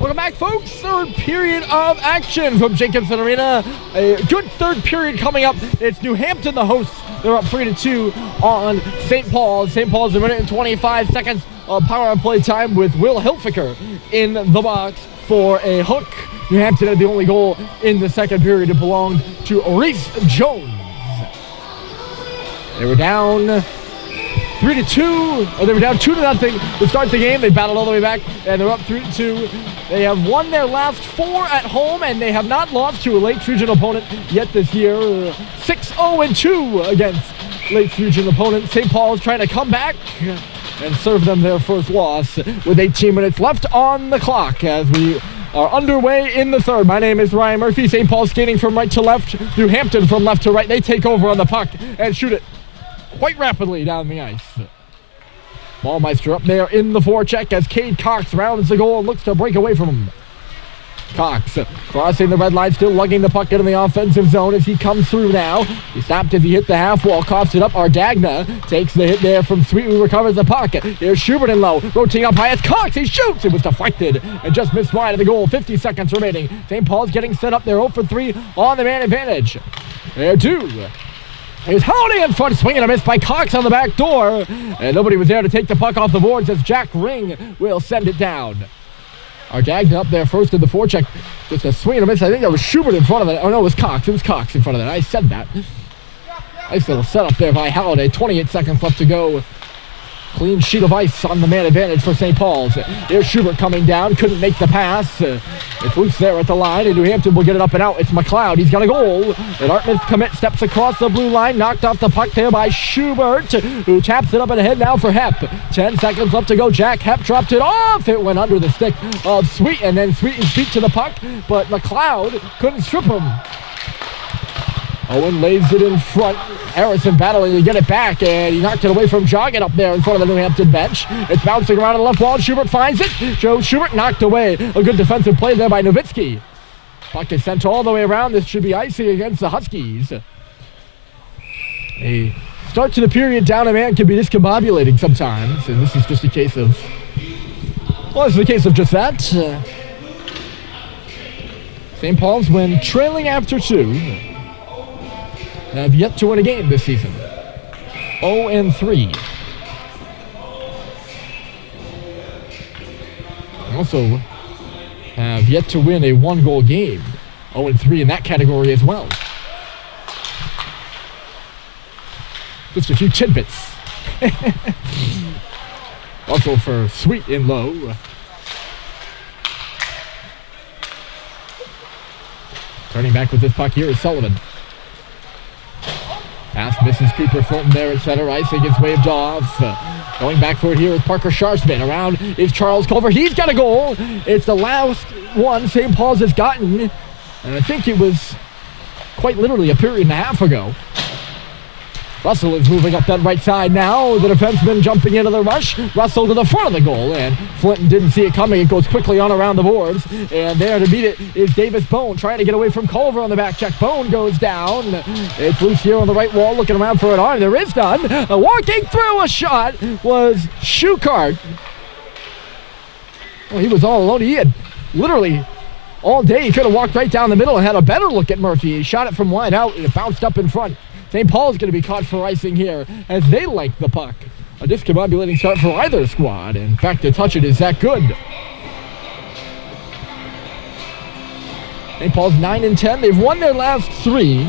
Welcome back, folks. Third period of action from Jacobson Arena. A good third period coming up. It's New Hampton, the hosts. They're up 3-2 on St. Paul. St. Paul's a minute and 25 seconds of power play time with Will Hilfiger in the box for a hook. New Hampton had the only goal in the second period. It belonged to Reese Jones. They were down 3-2, or they were down 2-0 to start the game. They battled all the way back, and they're up 3-2. They have won their last 4 at home, and they have not lost to a Lakes Region opponent yet this year. 6-0-2 against Lakes Region opponent. St. Paul's trying to come back and serve them their first loss with 18 minutes left on the clock as we are underway in the third. My name is Ryan Murphy. St. Paul skating from right to left. New Hampton from left to right. They take over on the puck and shoot it quite rapidly down the ice. Ballmeister up there in the forecheck as Cade Cox rounds the goal and looks to break away from him. Cox crossing the red line, still lugging the puck into the offensive zone as he comes through now. He stopped as he hit the half wall, coughs it up. Ardagna takes the hit there from Sweet, who recovers the puck. Here's Schubert in low, rotating up high as Cox. He shoots. It was deflected and just missed wide of the goal. 50 seconds remaining. St. Paul's getting set up there 0 for 3 on the man advantage. There too. Here's Holiday in front, swinging a miss by Cox on the back door. And nobody was there to take the puck off the boards as Jack Ring will send it down. Ardagna up there first in the forecheck. Just a swing and a miss. I think that was Schubert in front of it. Oh, no, it was Cox. It was Cox in front of that. I said that. Nice little setup there by Holiday. 28 seconds left to go. Clean sheet of ice on the man advantage for St. Paul's. Here's Schubert coming down. Couldn't make the pass. It's loose there at the line, and New Hampton will get it up and out. It's McLeod. He's got a goal. And Artman commit steps across the blue line. Knocked off the puck there by Schubert, who taps it up and ahead now for Hepp. 10 seconds left to go. Jack Hepp dropped it off. It went under the stick of Sweet, and then Sweeten's beat to the puck, but McLeod couldn't strip him. Owen lays it in front. Harrison battling to get it back, and he knocked it away from Joggett up there in front of the New Hampton bench. It's bouncing around on the left wall. Schubert finds it. Joe Schubert knocked away. A good defensive play there by Nowitzki. Puck is sent all the way around. This should be icy against the Huskies. A start to the period down a man can be discombobulating sometimes, and this is just a case of, well, this is a case of just that. St. Paul's, when trailing after 2, have yet to win a game this season. 0-3. Also have yet to win a one-goal game. 0-3 in that category as well. Just a few tidbits. Also for Sweet in low. Turning back with this puck here is Sullivan. Pass misses Cooper Fulton there at center ice. It gets waved off. Going back for it here is Parker Scharsman. Around is Charles Culver. He's got a goal. It's the last one St. Paul's has gotten. And I think it was quite literally a period and a half ago. Russell is moving up that right side now. The defenseman jumping into the rush. Russell to the front of the goal, and Flinton didn't see it coming. It goes quickly on around the boards, and there to beat it is Davis Bone trying to get away from Culver on the back check. Bone goes down. It's loose here on the right wall, looking around for an arm. There is none. Walking through a shot was Schuchart. Well, he was all alone. He had literally all day. He could have walked right down the middle and had a better look at Murphy. He shot it from wide out, and it bounced up in front. St. Paul's going to be caught for icing here as they length the puck. A discombobulating start for either squad, and back to touch it is Zach Good. St. Paul's 9-10. They've won their last 3.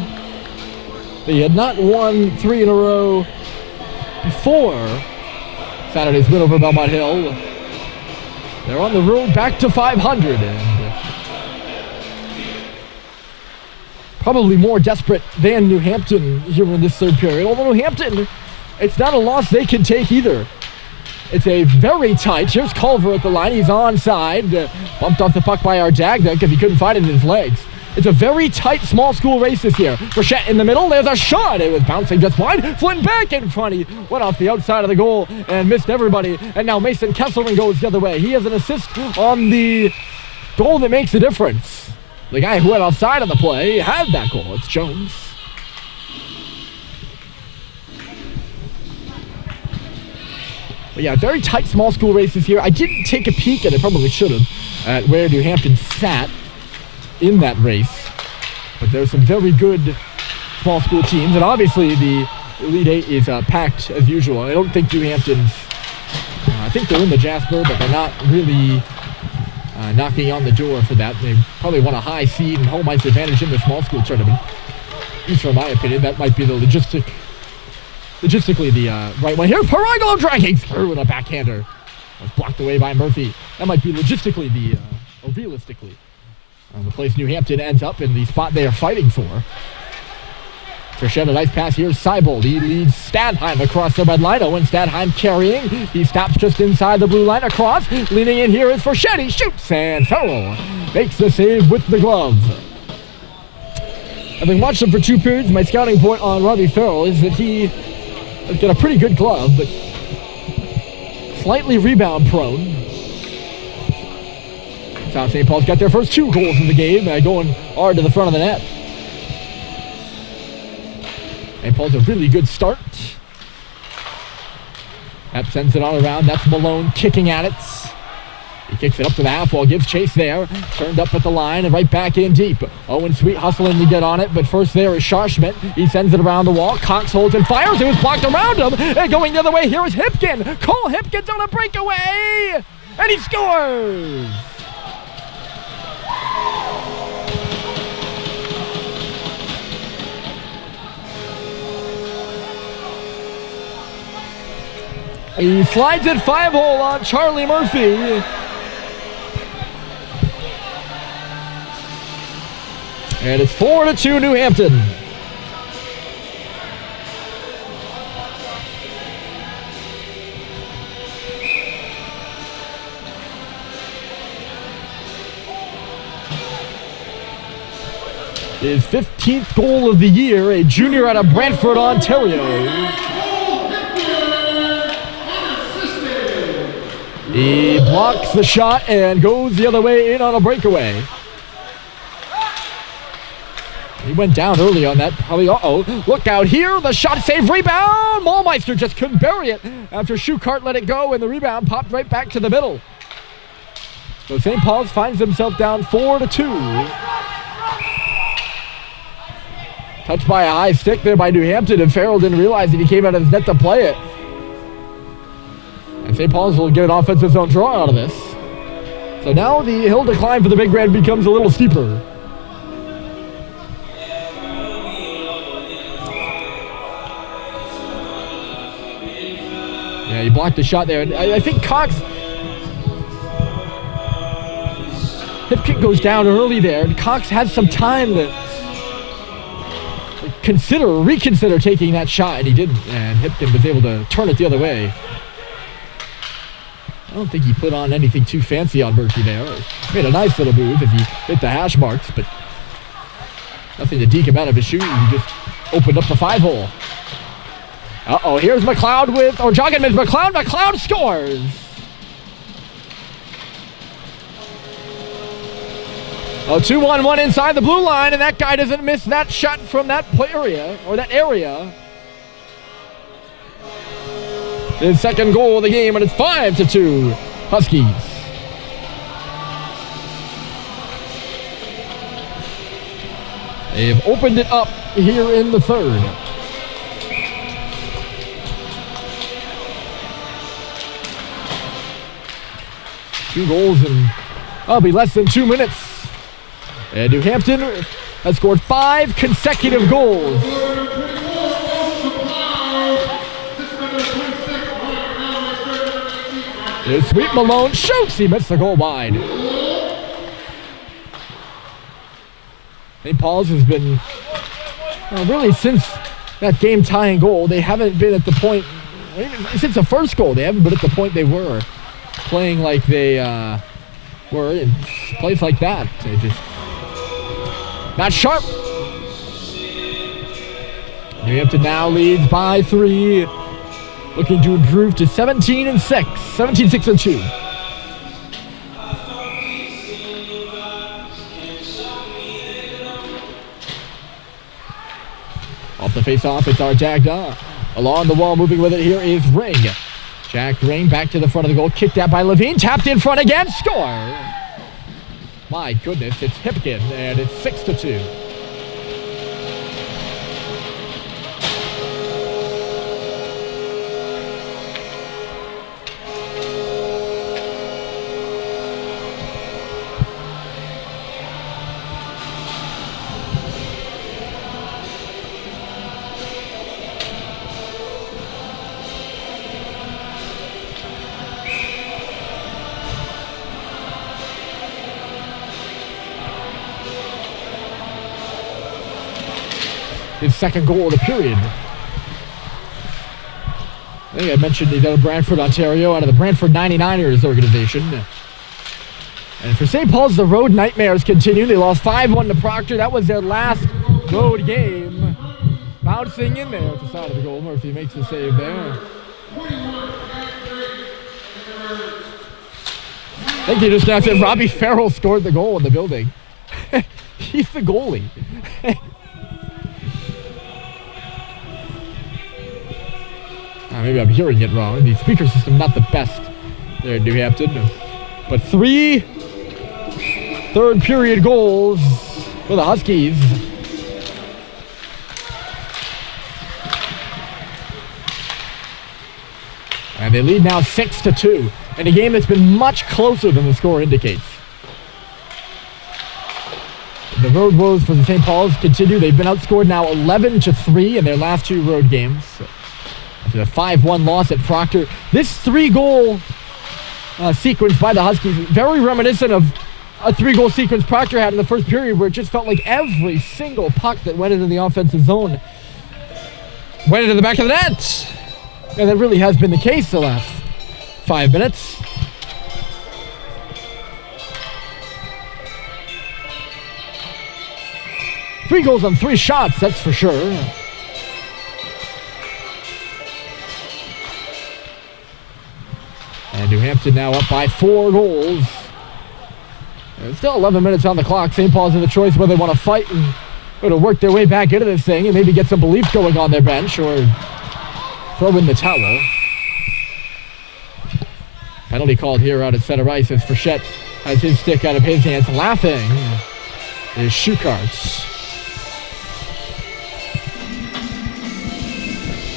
They had not won 3 in a row before Saturday's win over Belmont Hill. They're on the road back to 500, and probably more desperate than New Hampton here in this third period. Although New Hampton, it's not a loss they can take either. It's a very tight. Here's Culver at the line. He's onside. Bumped off the puck by Ardagna because he couldn't find it in his legs. It's a very tight small school race this year. Frechette in the middle. There's a shot. It was bouncing just wide. Flynn back in front. He went off the outside of the goal and missed everybody. And now Mason Kesselman goes the other way. He has an assist on the goal that makes the difference. The guy who went offside on the play had that goal. It's Jones. But yeah, very tight small school races here. I didn't take a peek, and I probably should have, at where New Hampton sat in that race. But there's some very good small school teams, and obviously the Elite Eight is packed as usual. I don't think New Hampton's, I think they're in the Jasper, but they're not really knocking on the door for that. They probably want a high seed and home ice advantage in the small school tournament. At least from my opinion, that might be the logistically the right one. Here's Paragolo dragging through with a backhander. Was blocked away by Murphy. That might be logistically or realistically, the place New Hampton ends up in the spot they are fighting for. Frechette, a nice pass here. Seibold, he leads Stadheim across the red line. Owen Stadheim carrying. He stops just inside the blue line across. Leaning in here is Frechette. He shoots, and Farrell makes the save with the glove. Having watched him for 2 periods, my scouting point on Robbie Farrell is that he has got a pretty good glove, but slightly rebound prone. South St. Paul's got their first 2 goals in the game, going hard to the front of the net. St. Paul's a really good start. That sends it on around. That's Malone kicking at it. He kicks it up to the half wall, gives chase there. Turned up at the line and right back in deep. Owen Sweet hustling to get on it, but first there is Scharschmidt. He sends it around the wall. Cox holds and fires. It was blocked around him. And going the other way, here is Hipkin. Cole Hipkin's on a breakaway. And he scores. He slides it 5-hole on Charlie Murphy. And it's 4-2 New Hampton. His 15th goal of the year, a junior out of Brantford, Ontario. He blocks the shot and goes the other way in on a breakaway. He went down early on that. Probably, look out here. The shot save rebound. Maulmeister just couldn't bury it after Schuchart let it go, and the rebound popped right back to the middle. So St. Paul's finds himself down 4-2. Touched by a high stick there by New Hampton, and Farrell didn't realize that he came out of his net to play it. And St. Paul's will get an offensive zone draw out of this. So now the hill decline for the Big Red becomes a little steeper. Yeah, he blocked the shot there. And I think Cox... Hip kick goes down early there, and Cox had some time to reconsider taking that shot, and he didn't. And Hipkin was able to turn it the other way. I don't think he put on anything too fancy on Murphy there. He made a nice little move as he hit the hash marks, but nothing to deke him out of his shoes. He just opened up the 5-hole. Here's McLeod Joggenman's McLeod. McLeod scores. A 2-on-1 inside the blue line, and that guy doesn't miss that shot from that area. His second goal of the game, and it's 5-2 Huskies. They've opened it up here in the third. Two goals in probably less than 2 minutes. And New Hampton has scored 5 consecutive goals. Here's Sweet Malone shoots. He missed the goal wide. St. Paul's has been, really since that game-tying goal, they haven't been at the point, since the first goal, they haven't been at the point they were playing like they were in plays like that. They just not sharp. New Hampton now leads by 3. Looking to improve to 17-6. 17-6-2. Off the face-off, it's Arjagna. Along the wall, moving with it here is Ring. Jack Ring back to the front of the goal. Kicked out by Levine. Tapped in front again. Score! My goodness, it's Hampton, and it's 6-2. His second goal of the period. I think I mentioned he's out of Brantford, Ontario, out of the Brantford 99ers organization. And for St. Paul's, the road nightmares continue. They lost 5-1 to Proctor. That was their last road game. Bouncing in there at the side of the goal. Murphy makes the save there. I think you just now said Robbie Farrell scored the goal in the building. He's the goalie. Maybe I'm hearing it wrong. The speaker system not the best there in New Hampton. But 3 third period goals for the Huskies. And they lead now 6-2 in a game that's been much closer than the score indicates. The road woes for the St. Paul's continue. They've been outscored now 11-3 in their last 2 road games. After the 5-1 loss at Proctor. This 3-goal sequence by the Huskies, very reminiscent of a 3-goal sequence Proctor had in the first period, where it just felt like every single puck that went into the offensive zone went into the back of the net. And that really has been the case the last 5 minutes. Three goals on 3 shots, that's for sure. And New Hampton now up by 4 goals. There's still 11 minutes on the clock. St. Paul's in the choice whether they want to fight and to work their way back into this thing and maybe get some belief going on their bench or throw in the towel. Penalty called here out at center ice as Frechette has his stick out of his hands. Laughing is Schuchart.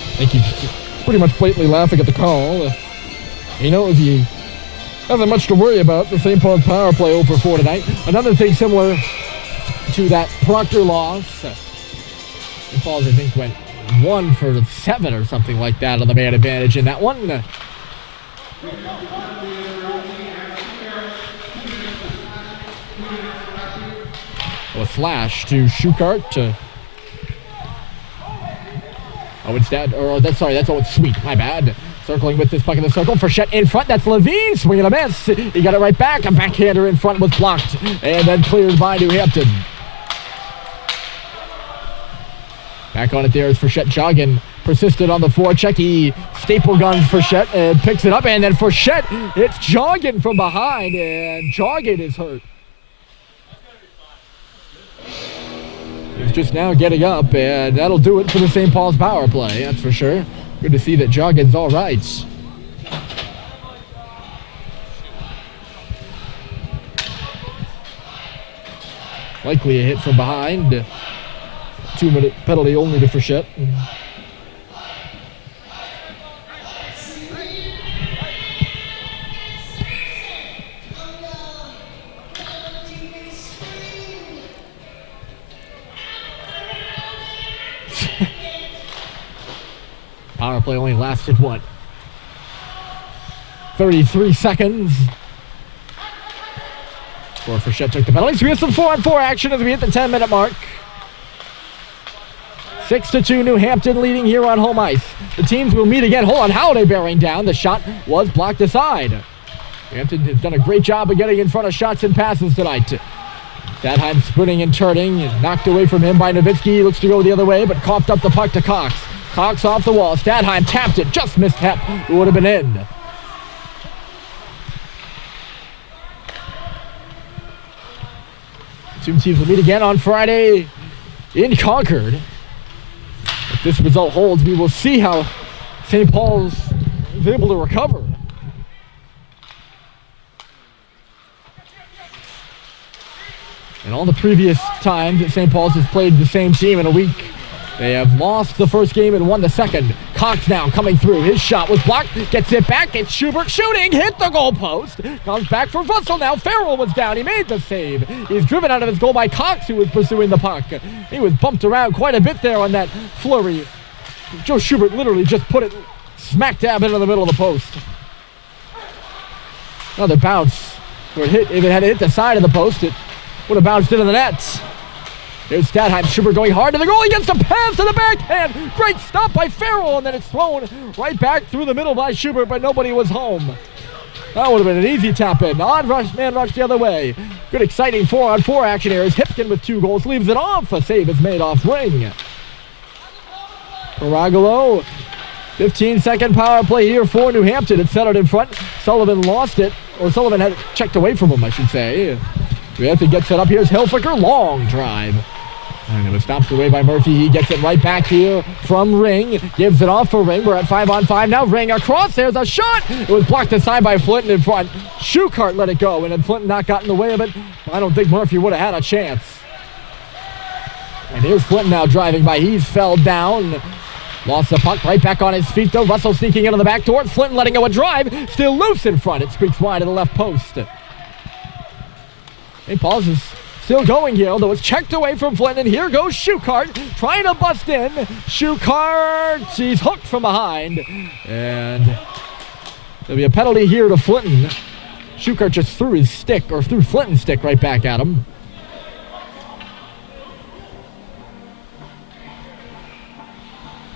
I think he's pretty much blatantly laughing at the call. He knows he doesn't much to worry about. The St. Paul's power play 0-4 tonight. Another thing similar to that Proctor loss. St. Paul's, I think, went 1-for-7 or something like that on the man advantage in that one. A slash to Schuchart. That's Owen Sweet, my bad. Circling with this puck in the circle. Frechette in front. That's Levine. Swing and a miss. He got it right back. A backhander in front was blocked. And then cleared by New Hampton. Back on it there is Frechette jogging. Persisted on the forecheck. He staple guns Frechette and picks it up. And then Frechette, it's jogging from behind. And jogging is hurt. He's just now getting up. And that'll do it for the St. Paul's power play. That's for sure. Good to see that Joggin's all right. Likely a hit from behind. 2-minute penalty only to Frechette. Power play only lasted, 33 seconds. Before Frechette took the penalty. So we have some 4-on-4 action as we hit the 10-minute mark. 6-2, New Hampton leading here on home ice. The teams will meet again. Hold on, Halliday bearing down. The shot was blocked aside. New Hampton has done a great job of getting in front of shots and passes tonight. Stadheim sprinting and turning. Knocked away from him by Nowitzki. He looks to go the other way, but coughed up the puck to Cox. Cox off the wall. Stadheim tapped it. Just missed Hep. It would have been in. Two teams will meet again on Friday in Concord. If this result holds, we will see how St. Paul's is able to recover. And all the previous times that St. Paul's has played the same team in a week, they have lost the first game and won the second. Cox now coming through. His shot was blocked. Gets it back. It's Schubert shooting. Hit the goalpost. Comes back for Russell now. Farrell was down. He made the save. He's driven out of his goal by Cox, who was pursuing the puck. He was bumped around quite a bit there on that flurry. Joe Schubert literally just put it smack dab into the middle of the post. Another bounce. If it had hit the side of the post, it would have bounced into the net. Here's Stadheim. Schubert going hard to the goal. He gets the pass to the backhand. Great stop by Farrell, and then it's thrown right back through the middle by Schubert, but nobody was home. That would have been an easy tap in. Odd rush, man rush the other way. Good exciting 4-on-4 action here as Hipkin with 2 goals leaves it off. A save is made off Ring. Paragolo. 15-second power play here for New Hampton. It's centered in front. Sullivan lost it, or Sullivan had it checked away from him, I should say. New Hampton gets it up. Here's Hilfiger. Long drive. And it was stopped away by Murphy. He gets it right back here from Ring. Gives it off for Ring. We're at 5-on-5 now. Ring across. There's a shot. It was blocked aside by Flinton in front. Schuchart let it go, and had Flinton not gotten in the way of it, I don't think Murphy would have had a chance. And here's Flinton now driving by. He's fell down. Lost the puck. Right back on his feet, though. Russell sneaking into the back door. Flinton letting go a drive. Still loose in front. It squeaks wide to the left post. St. Paul's is still going here, though it's checked away from Flinton. Here goes Schuchart trying to bust in. Schuchart, he's hooked from behind. And there'll be a penalty here to Flinton. Schuchart just threw his stick, or threw Flinton's stick right back at him.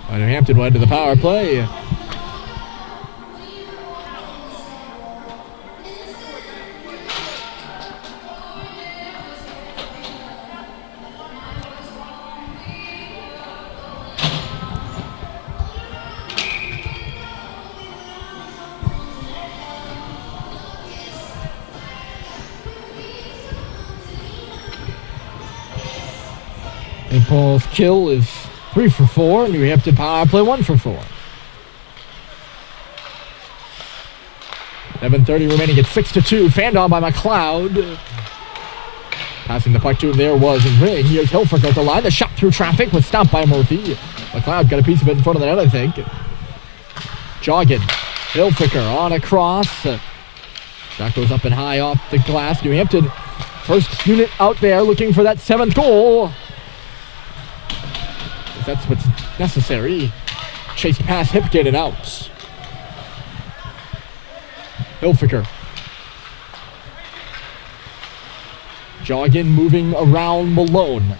New Hampton went to the power play. St. Paul's kill is 3 for 4. New Hampton power play 1 for 4. 7:30 remaining. It's 6-2. Fanned on by McLeod. Passing the puck to him there was Ring. Here's Hilfiger at the line. The shot through traffic was stopped by Murphy. McLeod got a piece of it in front of the net, I think. Jogging. Hilfiger on a cross. Shot goes up and high off the glass. New Hampton, first unit out there looking for that 7th goal. That's what's necessary. Chase past Hipkin and out. Hilfiger. Jogging, moving around Malone.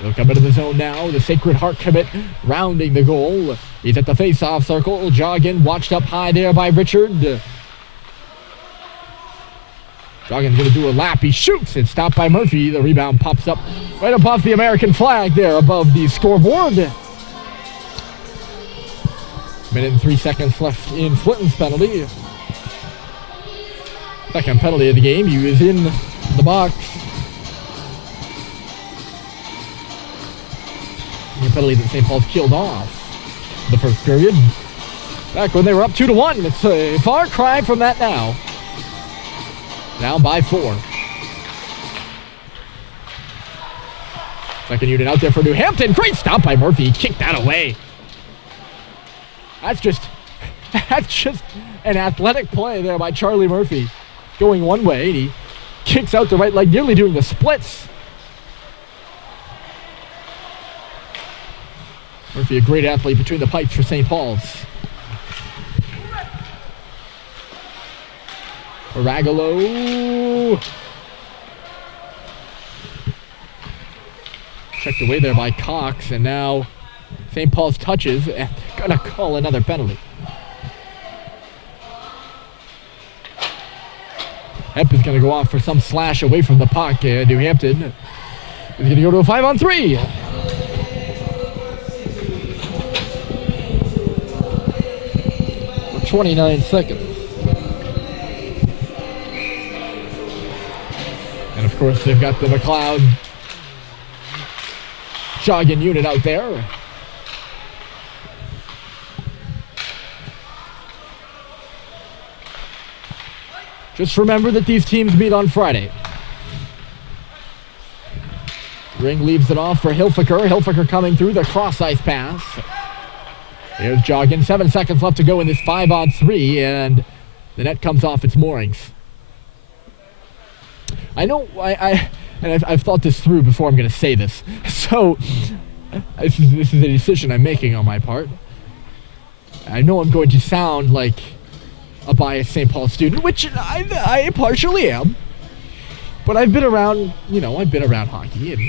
He'll come into the zone now. The Sacred Heart commit rounding the goal. He's at the face-off circle. Jogging watched up high there by Richard. Joggin's going to do a lap. He shoots. It's stopped by Murphy. The rebound pops up right above the American flag there above the scoreboard. Minute and 3 seconds left in Flinton's penalty. Second penalty of the game. He was in the box. The penalty that St. Paul's killed off the first period. Back when they were up 2-1. It's a far cry from that now. Down by 4. Second unit out there for New Hampton. Great stop by Murphy. He kicked that away. That's just an athletic play there by Charlie Murphy. Going one way, and he kicks out the right leg, nearly doing the splits. Murphy, a great athlete between the pipes for St. Paul's. Paragolo. Checked away there by Cox, and now St. Paul's touches and gonna call another penalty. Hep is gonna go off for some slash away from the puck, and New Hampton is gonna go to a 5-on-3. For 29 seconds. And of course, they've got the McLeod jogging unit out there. Just remember that these teams meet on Friday. Ring leaves it off for Hilfiker. Hilfiker coming through the cross-ice pass. Here's Joggin. 7 seconds left to go in this 5-on-3, and the net comes off its moorings. I know, I've thought this through before I'm going to say this. So, this is a decision I'm making on my part. I know I'm going to sound like a biased St. Paul student, which I partially am. But I've been around, hockey, and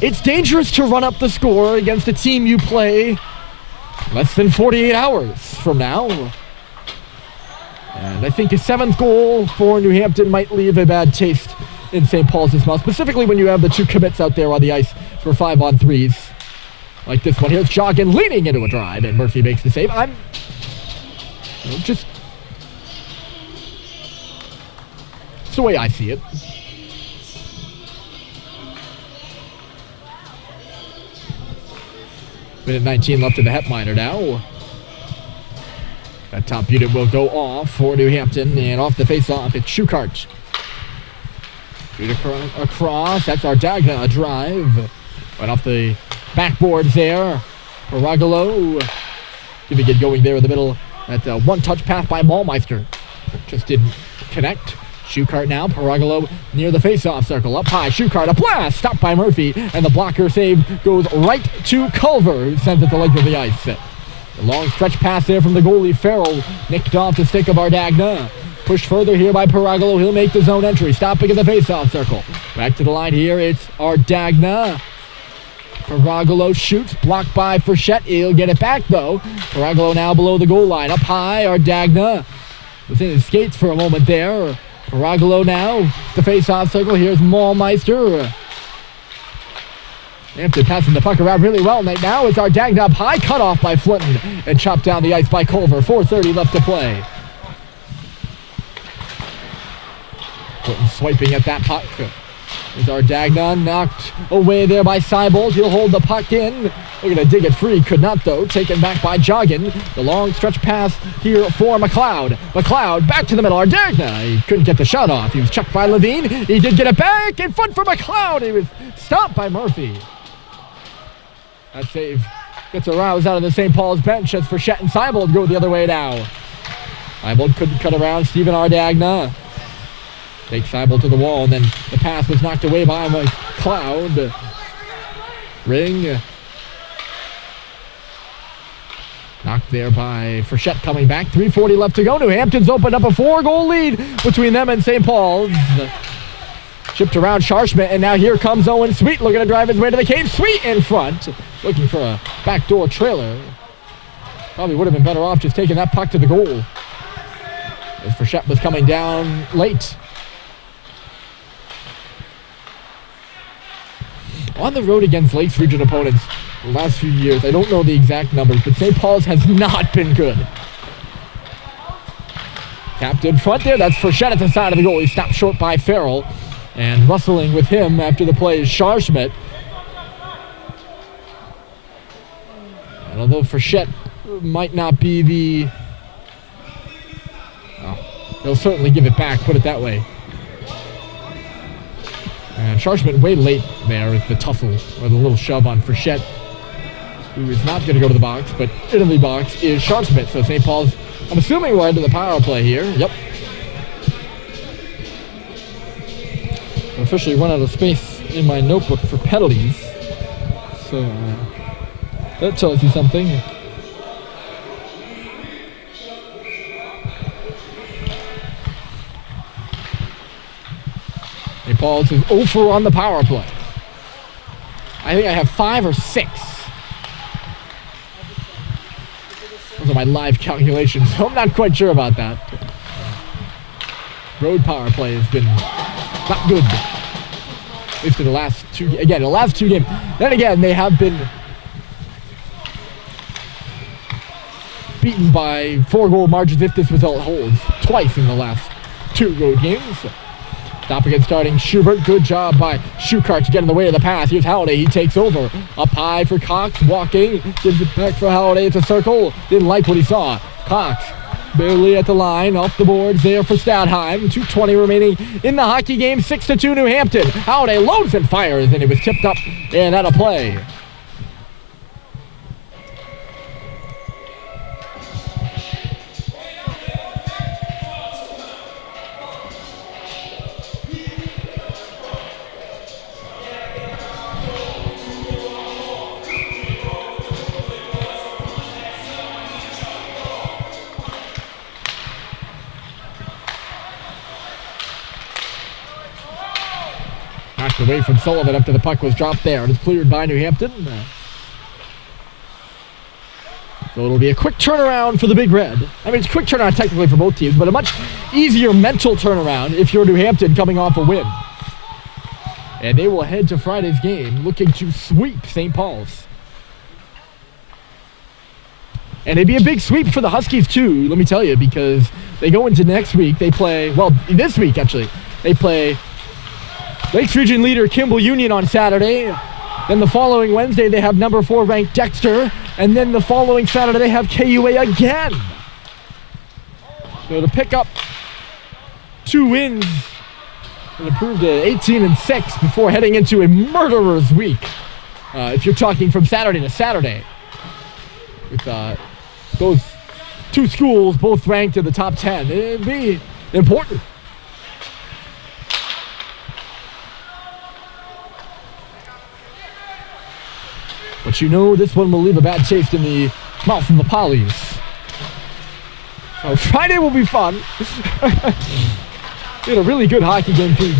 it's dangerous to run up the score against a team you play less than 48 hours from now. And I think a 7th goal for New Hampton might leave a bad taste in St. Paul's mouth, specifically when you have the 2 commits out there on the ice for 5-on-3s. Like this one. Here's Joggin leaning into a drive, and Murphy makes the save. It's the way I see it. Minute 19 left in the Hep minor now. That top unit will go off for New Hampton, and off the face-off, it's Schuchart. Shoot across, that's Ardagna, a drive. Right off the backboards there. Paragalo giving it going there in the middle. That one-touch pass by Maulmeister. Just didn't connect. Schuchart now, Paragalo near the face-off circle. Up high, Schuchart, a blast! Stopped by Murphy, and the blocker save goes right to Culver, who sends it the length of the ice. The long stretch pass there from the goalie, Farrell, nicked off the stick of Ardagna. Pushed further here by Paragalo. He'll make the zone entry, stopping in the face-off circle. Back to the line here, it's Ardagna. Paragalo shoots, blocked by Frechette. He'll get it back, though. Paragalo now below the goal line. Up high, Ardagna was in his skates for a moment there. Paragalo now, the face-off circle. Here's Maulmeister. Hampton passing the puck around really well right now. It's Ardagna up high, cut off by Flinton, and chopped down the ice by Culver. 4:30 left to play. Flinton swiping at that puck. There's Ardagna, knocked away there by Seibold. He'll hold the puck in. Looking to dig it free, could not though. Taken back by Joggin. The long stretch pass here for McLeod. McLeod back to the middle. Ardagna, he couldn't get the shot off. He was checked by Levine. He did get it back in front for McLeod. He was stopped by Murphy. That save gets aroused out of the St. Paul's bench as Frechette and Seibold go the other way now. Seibold couldn't cut around Steven Ardagna. Takes Seibold to the wall, and then the pass was knocked away by McLeod. Ring. Knocked there by Frechette coming back. 3:40 left to go. New Hampton's opened up a 4-goal lead between them and St. Paul's. Chipped around Scharschmidt, and now here comes Owen Sweet looking to drive his way to the cage. Sweet in front, looking for a backdoor trailer. Probably would have been better off just taking that puck to the goal, as Frechette was coming down late. On the road against Lakes Region opponents the last few years, I don't know the exact numbers, but St. Paul's has not been good. Tapped in front there, that's Frechette at the side of the goal. He stopped short by Farrell, and wrestling with him after the play is Scharschmidt. And although Frechette might not be the... he'll certainly give it back, put it that way. And Scharschmidt way late there with the tussle, or the little shove on Frechette, who is not going to go to the box, but in the box is Scharschmidt. So St. Paul's, I'm assuming we're into the power play here. Yep. I officially run out of space in my notebook for penalties. So that tells you something. St. Paul's is 0-for on the power play. I think I have 5 or 6. Those are my live calculations, so I'm not quite sure about that. Road power play has been not good. At least in the last two games. Then again, they have been beaten by 4-goal margins if this result holds. Twice in the last 2 road games. Stopping and starting Schubert. Good job by Schuchart to get in the way of the pass. Here's Halliday. He takes over. Up high for Cox. Walking. Gives it back for Halliday. It's a circle. Didn't like what he saw. Cox barely at the line, off the boards there for Stadheim. 2:20 remaining in the hockey game. 6-2 New Hampton. Howday loads and fires, and it was tipped up and out of play. Knocked away from Sullivan after the puck was dropped there. It is cleared by New Hampton. So it'll be a quick turnaround for the Big Red. I mean, it's a quick turnaround technically for both teams, but a much easier mental turnaround if you're New Hampton coming off a win. And they will head to Friday's game looking to sweep St. Paul's. And it'd be a big sweep for the Huskies too, let me tell you, because they go into next week. They play, well, this week actually, they play Lakes Region leader Kimball Union on Saturday. Then the following Wednesday, they have number 4 ranked Dexter. And then the following Saturday, they have KUA again. So to pick up 2 wins and improve to 18-6 before heading into a murderer's week. If you're talking from Saturday to Saturday. With those 2 schools both ranked in the top 10, it'd be important. But you know this one will leave a bad taste in the mouth of the Pollies. So Friday will be fun. We had a really good hockey game too.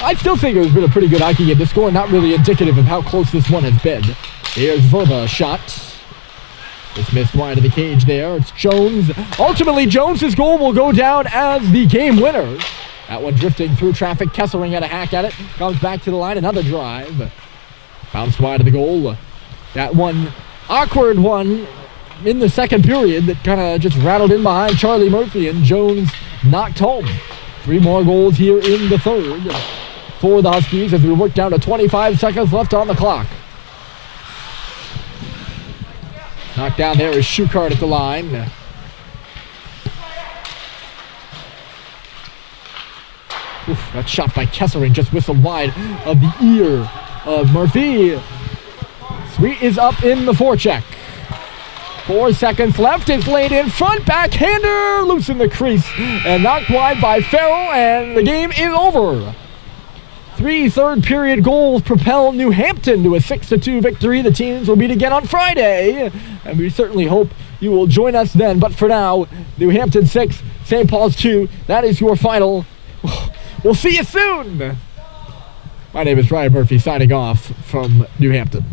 I still think it has been a pretty good hockey game. The score not really indicative of how close this one has been. Here's Verba shot. Just missed wide of the cage there. It's Jones. Ultimately, Jones's goal will go down as the game winner. That one drifting through traffic. Kesselring had a hack at it. Comes back to the line. Another drive. Bounced wide of the goal. That one, awkward one in the second period that kind of just rattled in behind Charlie Murphy, and Jones knocked home. 3 more goals here in the third for the Huskies as we work down to 25 seconds left on the clock. Knocked down there is Schuchart at the line. Oof, that shot by Kesselring just whistled wide of the ear of Murphy. Sweet is up in the forecheck. 4 seconds left. It's laid in front. Backhander loose in the crease and knocked wide by Farrell, and the game is over. 3 third-period goals propel New Hampton to a 6-2 victory. The teams will meet again on Friday, and we certainly hope you will join us then. But for now, New Hampton 6, St. Paul's 2. That is your final. We'll see you soon. My name is Ryan Murphy, signing off from New Hampton.